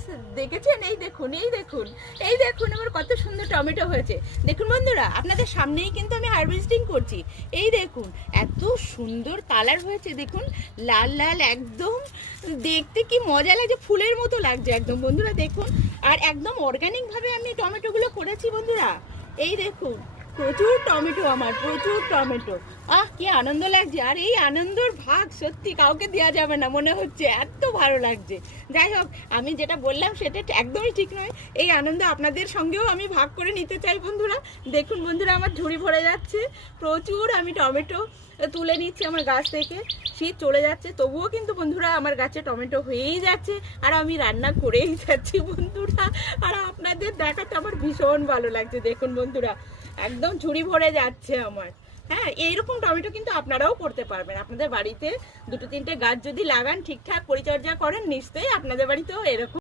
Friends, দেখেছেন? এই দেখুন, এই দেখুন, এই দেখুন আমার কত সুন্দর টমেটো হয়েছে। দেখুন বন্ধুরা, আপনাদের সামনেই কিন্তু আমি হারভেস্টিং করছি। এই দেখুন এত সুন্দর কালার হয়েছে, দেখুন লাল লাল একদম, দেখতে কি মজা লাগছে, ফুলের মতো লাগছে একদম বন্ধুরা দেখুন। আর একদম অর্গানিক ভাবে আমি টমেটোগুলো করেছি বন্ধুরা। এই দেখুন প্রচুর টমেটো, আমার প্রচুর টমেটো। কি আনন্দ লাগছে, আর এই আনন্দের ভাগ সত্যি কাউকে দেওয়া যাবে না মনে হচ্ছে, এত ভালো লাগছে। যাই হোক, আমি যেটা বললাম সেটা একদমই ঠিক নয়, এই আনন্দ আপনাদের সঙ্গেও আমি ভাগ করে নিতে চাই বন্ধুরা। দেখুন বন্ধুরা, আমার ঝুড়ি ভরে যাচ্ছে, প্রচুর আমি টমেটো তুলে নিচ্ছি আমার গাছ থেকে। শীত চলে যাচ্ছে তবুও কিন্তু বন্ধুরা আমার গাছে টমেটো হয়েই যাচ্ছে, আর আমি রান্না করেই যাচ্ছি বন্ধুরা। আর আপনাদের দেখাতে আমার ভীষণ ভালো লাগছে। দেখুন বন্ধুরা, একদম ঝুড়ি ভরে যাচ্ছে আমার। হ্যাঁ, এইরকম টমেটো কিন্তু আপনারাও করতে পারবেন। আপনাদের বাড়িতে দুটো তিনটে গাছ যদি লাগান, ঠিকঠাক পরিচর্যা করেন, নিশ্চয়ই আপনাদের বাড়িতেও এরকম